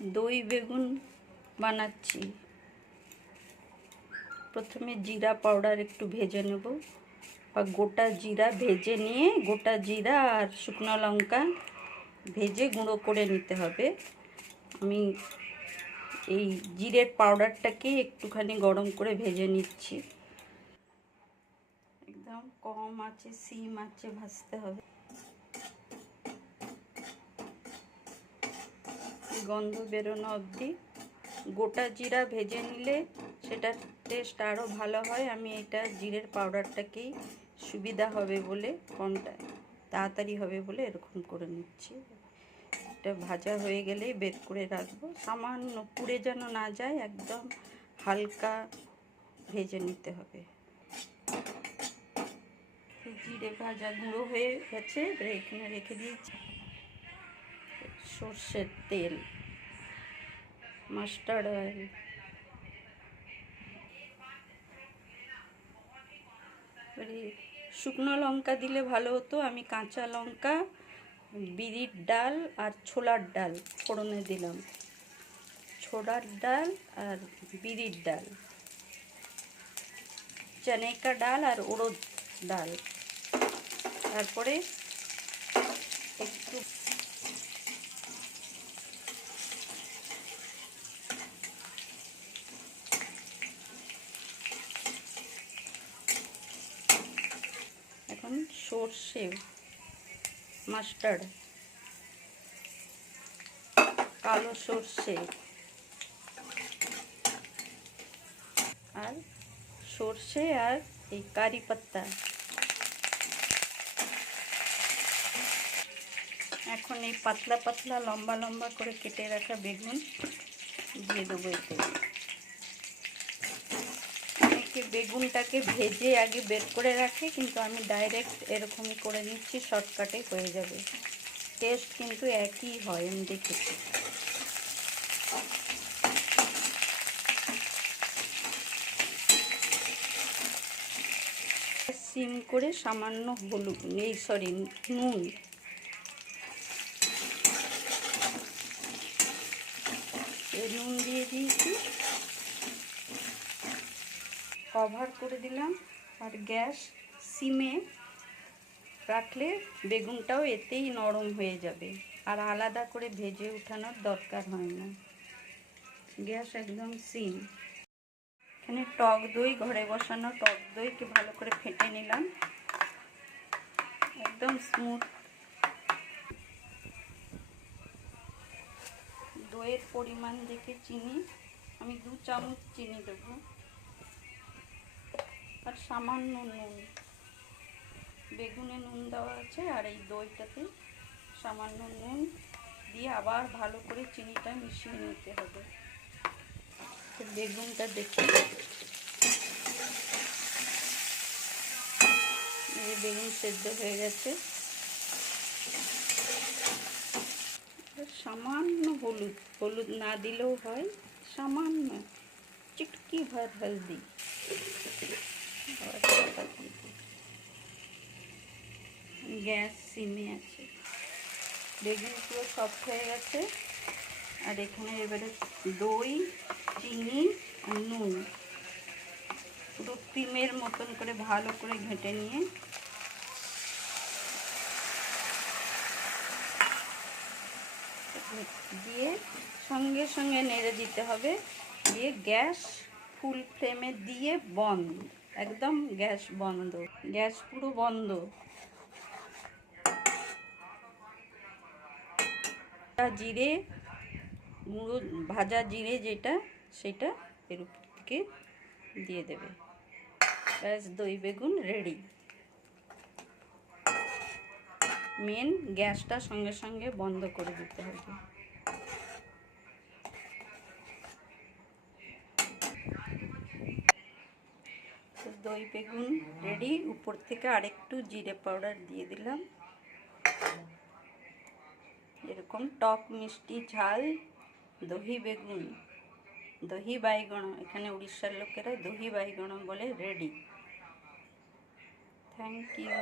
দই বেগুন বানাচ্ছি। প্রথমে জিরা পাউডার একটু ভেজে নেব, বা গোটা জিরা ভেজে নিয়ে গোটা জিরা আর শুকনো লঙ্কা ভেজে গুঁড়ো করে নিতে হবে। আমি এই জিরের পাউডারটাকে একটুখানি গরম করে ভেজে নিচ্ছি। একদম কম আঁচে সিম আঁচে ভাজতে হবে। গন্ধ বেরোনো অবধি। গোটা জিরা ভেজে নিলে সেটার টেস্ট আরও ভালো হয়। আমি এটা জিরের পাউডারটাকেই সুবিধা হবে বলে, কমটা তাড়াতাড়ি হবে বলে এরকম করে নিচ্ছি। এটা ভাজা হয়ে গেলেই বের করে রাখবো। সামান্য পুড়ে যেন না যায়, একদম হালকা ভেজে নিতে হবে। জিরে ভাজা গুঁড়ো হয়ে গেছে, এখানে রেখে দিয়েছি। সর্ষের তেল, মাস্টার্ড অয়েল, শুকনো লঙ্কা দিলে ভালো হতো। আমি কাঁচা লঙ্কা, বিরির ডাল আর ছোলার ডাল ফোড়নে দিলাম। ছোলার ডাল আর বিরির ডাল, चने का ডাল আর উড়দ ডাল। তারপরে একটু এখন সর্ষে, মাস্টার্ড, কালো সর্ষে আর সর্ষে আর এই কারি পাতা। এখন এই পাতলা পাতলা লম্বা লম্বা করে কেটে রাখা বেগুন দিয়ে দেবো এতে। অনেকে বেগুনটাকে ভেজে আগে বের করে রাখে, কিন্তু আমি ডাইরেক্ট এরকমই করে নিচ্ছি, শর্টকাটে হয়ে যাবে। টেস্ট কিন্তু একই হয়, আমি দেখেছি। সিম করে সামান্য হলুদ, নুন, নুন দিয়ে দিয়েছি, কভার করে দিলাম। আর গ্যাস সিমে রাখলে বেগুনটাও এতেই নরম হয়ে যাবে, আর আলাদা করে ভেজে উঠানোর দরকার হয় না। গ্যাস একদম সিম। এখানে টক দই, ঘরে বসানো টক দইকে ভালো করে ফেটে নিলাম, একদম স্মুথ। দইয়ের পরিমাণ দেখে চিনি, আমি 2 চামচ চিনি দেবো, আর সামান্য নুন। বেগুনে নুন দেওয়া আছে, আর এই দইটাতে সামান্য নুন দিয়ে আবার ভালো করে চিনিটা মিশিয়ে নিতে হবে। বেগুনটা দেখি, বেগুন সেদ্ধ হয়ে গেছে। সামান্য হলুদ, হলুদ না দিলেও হয়, সামান্য চিটকি ভর হলদি। গ্যাস সিমে আছে, বেগুন পুরো সফট হয়ে গেছে। আর এখানে এবারে দই, চিনি আর নুন পুরো ক্রিমের মতন করে ভালো করে ঘেঁটে নিয়ে দিয়ে সঙ্গে সঙ্গে নেড়ে দিতে হবে। দিয়ে গ্যাস ফুল ফ্লেমে দিয়ে বন্ধ, একদম গ্যাস বন্ধ, গ্যাস পুরো বন্ধ। জিরে গুঁড়ো, ভাজা জিরে যেটা, সেটা এর উপর থেকে দিয়ে দেবে। ব্যাস, দই বেগুন রেডি। মেন গ্যাসটা সঙ্গে সঙ্গে বন্ধ করে দিতে হবে। দই বেগুন রেডি। উপর থেকে আরেকটু জিরে পাউডার দিয়ে দিলাম। এরকম টক মিষ্টি ঝাল দহি বেগুন, দহি বাইগণ, এখানে উড়িষ্যার লোকেরা দহি বাইগণ বলে, রেডি। Thank you.